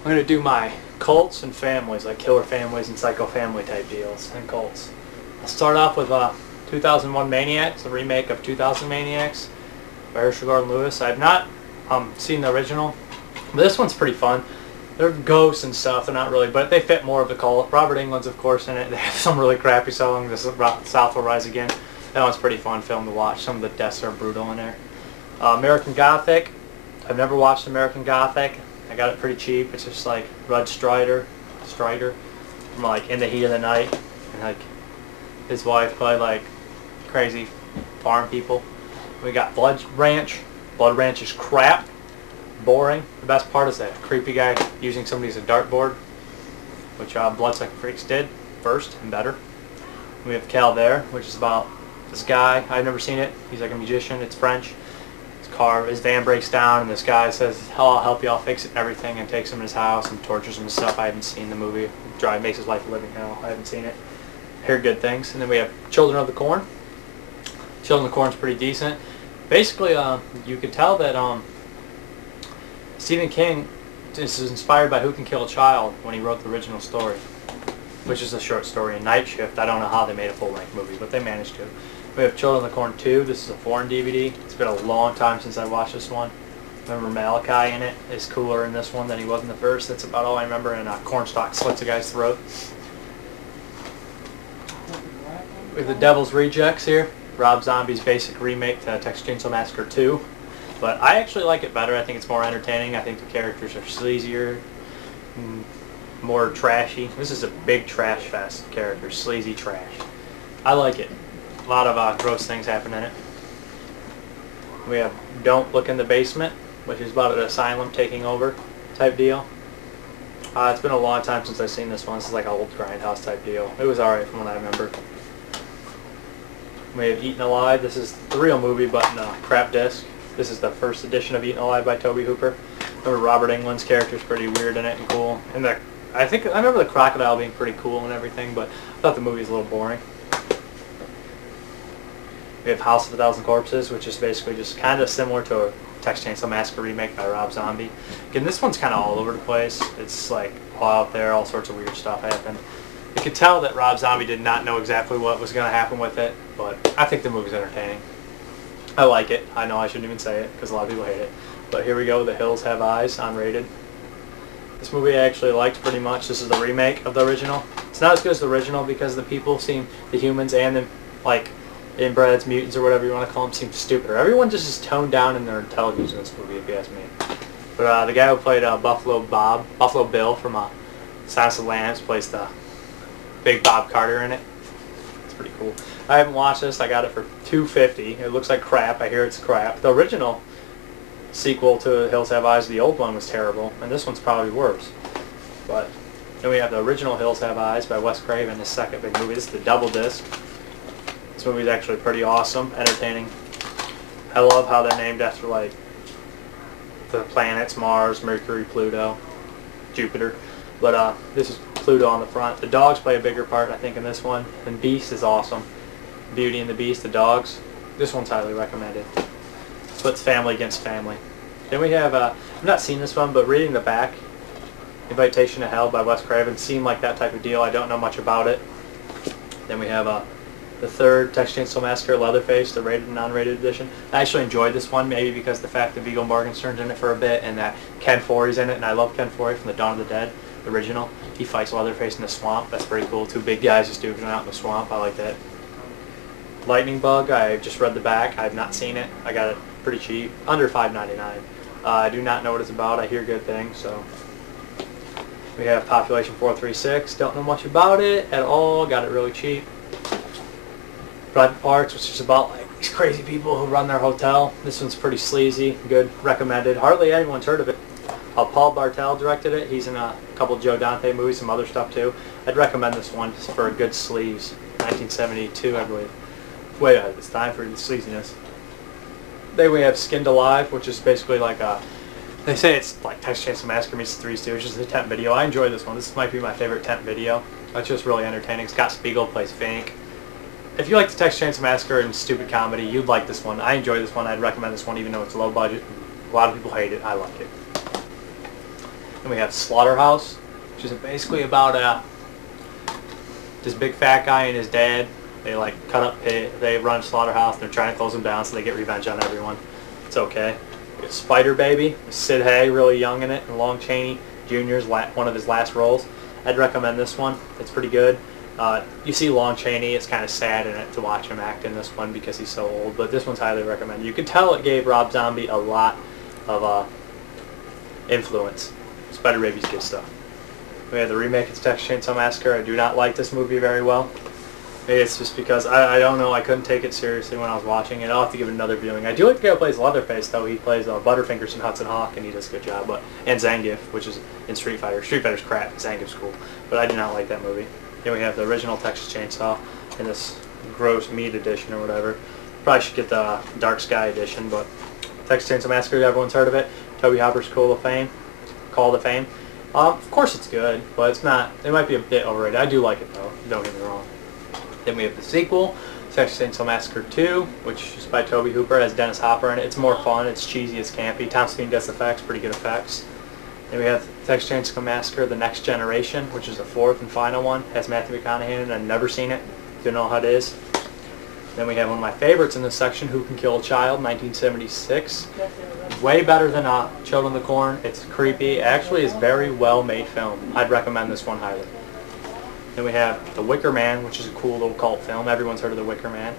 I'm going to do my cults and families, like killer families and psycho family type deals and cults. I'll start off with 2001 Maniacs, the remake of 2000 Maniacs by Herschel Gordon Lewis. I've not seen the original, but this one's pretty fun. They're ghosts and stuff, they're not really, but they fit more of the cult. Robert Englund's of course in it. They have some really crappy songs. This is South Will Rise Again. That one's a pretty fun film to watch. Some of the deaths are brutal in there. American Gothic. I've never watched American Gothic. I got it pretty cheap. It's just like Rod Strider from like In the Heat of the Night, and like his wife play like crazy farm people. We got Blood Ranch. Blood Ranch is crap, boring. The best part is that creepy guy using somebody as a dartboard, which Bloodsucker Freaks did first and better. We have Calvaire, which is about this guy. I've never seen it. He's like a musician. It's French. His van breaks down, and this guy says, "Hell, I'll help you. I'll fix it, everything," and takes him to his house and tortures him and stuff. I haven't seen the movie. Makes his life a living hell. I haven't seen it. Heard good things. And then we have Children of the Corn. Children of the Corn's pretty decent. Basically, you could tell that Stephen King is inspired by Who Can Kill a Child when he wrote the original story, which is a short story in Night Shift. I don't know how they made a full-length movie, but they managed to. We have Children of the Corn 2. This is a foreign DVD. It's been a long time since I watched this one. Remember Malachi in it is cooler in this one than he was in the first. That's about all I remember. And Cornstalk slits a guy's throat. We have The Devil's Rejects here. Rob Zombie's basic remake to Texas Chainsaw Massacre 2. But I actually like it better. I think it's more entertaining. I think the characters are sleazier, more trashy. This is a big trash fest character, sleazy trash. I like it. A lot of gross things happen in it. We have Don't Look in the Basement, which is about an asylum taking over type deal. It's been a long time since I've seen this one. This is like an old grindhouse type deal. It was alright from what I remember. We have Eaten Alive. This is the real movie, but in a crap disc. This is the first edition of Eaten Alive by Tobe Hooper. Remember Robert Englund's character is pretty weird in it and cool. And I remember the crocodile being pretty cool and everything, but I thought the movie was a little boring. We have House of a Thousand Corpses, which is basically just kind of similar to a Texas Chainsaw Massacre remake by Rob Zombie. Again, this one's kind of all over the place. It's like all out there, all sorts of weird stuff happened. You could tell that Rob Zombie did not know exactly what was going to happen with it, but I think the movie's entertaining. I like it. I know I shouldn't even say it because a lot of people hate it. But here we go, The Hills Have Eyes, Unrated. This movie I actually liked pretty much. This is the remake of the original. It's not as good as the original because the people seem, the humans and the inbreds, mutants, or whatever you want to call them, seem stupider. Everyone just is toned down in their intelligence in this movie, if you ask me. But the guy who played Buffalo Bill from Silence of the Lambs plays the big Bob Carter in it. It's pretty cool. I haven't watched this. I got it for $2.50. It looks like crap. I hear it's crap. The original sequel to The Hills Have Eyes, the old one, was terrible, and this one's probably worse. But then we have the original Hills Have Eyes by Wes Craven, his second big movie. This is the double disc. This movie is actually pretty awesome, entertaining. I love how they're named after like the planets: Mars, Mercury, Pluto, Jupiter. But this is Pluto on the front. The dogs play a bigger part, I think, in this one. And Beast is awesome. Beauty and the Beast, the dogs. This one's highly recommended. Splits family against family. Then we have, I've not seen this one, but reading the back, Invitation to Hell by Wes Craven seemed like that type of deal. I don't know much about it. Then we have the third Texas Chainsaw Massacre, Leatherface, the rated and non-rated edition. I actually enjoyed this one, maybe because of the fact that Viggo Mortensen's in it for a bit, and that Ken Foree's in it, and I love Ken Foree from the Dawn of the Dead, the original. He fights Leatherface in the swamp. That's pretty cool. Two big guys just duking out in the swamp. I like that. Lightning Bug, I just read the back. I have not seen it. I got it pretty cheap, under $5.99. I do not know what it's about. I hear good things, so. We have Population 436. Don't know much about it at all. Got it really cheap. Private Parts, which is about like these crazy people who run their hotel. This one's pretty sleazy, good, recommended. Hardly anyone's heard of it. Paul Bartel directed it. He's in a couple of Joe Dante movies, some other stuff too. I'd recommend this one just for a good sleaze. 1972, I believe. Way ahead of its time for the sleaziness. Then we have Skinned Alive, which is basically like a, they say it's like Texas Chainsaw Massacre meets the Three Stooges, the tent video. I enjoy this one. This might be my favorite tent video. It's just really entertaining. Scott Spiegel plays Fink. If you like the Texas Chainsaw Massacre and stupid comedy, you'd like this one. I enjoy this one. I'd recommend this one even though it's low budget. A lot of people hate it. I like it. And we have Slaughterhouse, which is basically about this big fat guy and his dad. They like cut up pit. They run a slaughterhouse. And they're trying to close them down, so they get revenge on everyone. It's okay. We have Spider Baby, with Sid Haig really young in it, and Lon Chaney Jr.'s one of his last roles. I'd recommend this one. It's pretty good. You see Lon Chaney, it's kind of sad in it to watch him act in this one because he's so old, but this one's highly recommended. You can tell it gave Rob Zombie a lot of influence. Spider Baby's good stuff. We have the remake of Texas Chainsaw Massacre. I do not like this movie very well. Maybe it's just because, I don't know, I couldn't take it seriously when I was watching it. I'll have to give it another viewing. I do like the guy who plays Leatherface, though. He plays Butterfingers in Hudson Hawk, and he does a good job. And Zangief, which is in Street Fighter. Street Fighter's crap, Zangief's cool. But I do not like that movie. Then we have the original Texas Chainsaw in this gross meat edition or whatever. Probably should get the Dark Sky edition, but Texas Chainsaw Massacre, everyone's heard of it. Toby Hopper's Call of Fame. Of course it's good, but it's not, it might be a bit overrated. I do like it though, don't get me wrong. Then we have the sequel, Texas Chainsaw Massacre 2, which is by Toby Hooper, has Dennis Hopper in it. It's more fun, it's cheesy, it's campy. Tom Savini does effects, pretty good effects. Then we have Texas Chainsaw Massacre, The Next Generation, which is the fourth and final one. Has Matthew McConaughey in it. I've never seen it. Don't know how it is. Then we have one of my favorites in this section, Who Can Kill a Child, 1976. Way better than Children of the Corn. It's creepy. Actually, it's a very well-made film. I'd recommend this one highly. Then we have The Wicker Man, which is a cool little cult film. Everyone's heard of The Wicker Man.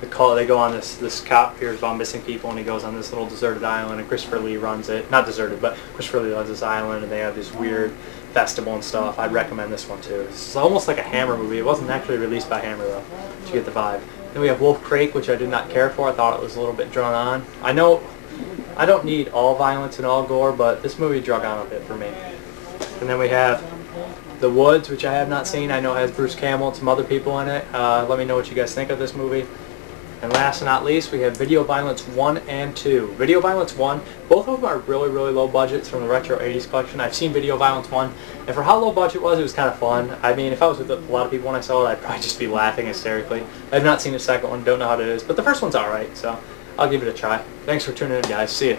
They go on this cop hears about missing people, and he goes on this little deserted island, and Christopher Lee runs it. Not deserted, but Christopher Lee runs this island, and they have this weird festival and stuff. I'd recommend this one too. It's almost like a Hammer movie. It wasn't actually released by Hammer though, but you get the vibe. Then we have Wolf Creek, which I did not care for. I thought it was a little bit drawn on. I know I don't need all violence and all gore, but this movie drug on a bit for me. And then we have The Woods, which I have not seen. I know it has Bruce Campbell and some other people in it. Let me know what you guys think of this movie. And last but not least, we have Video Violence 1 and 2. Video Violence 1, both of them are really, really low budgets from the Retro 80s collection. I've seen Video Violence 1, and for how low budget it was kind of fun. I mean, if I was with a lot of people when I saw it, I'd probably just be laughing hysterically. I've not seen the second one, don't know how it is, but the first one's alright, so I'll give it a try. Thanks for tuning in, guys. See ya.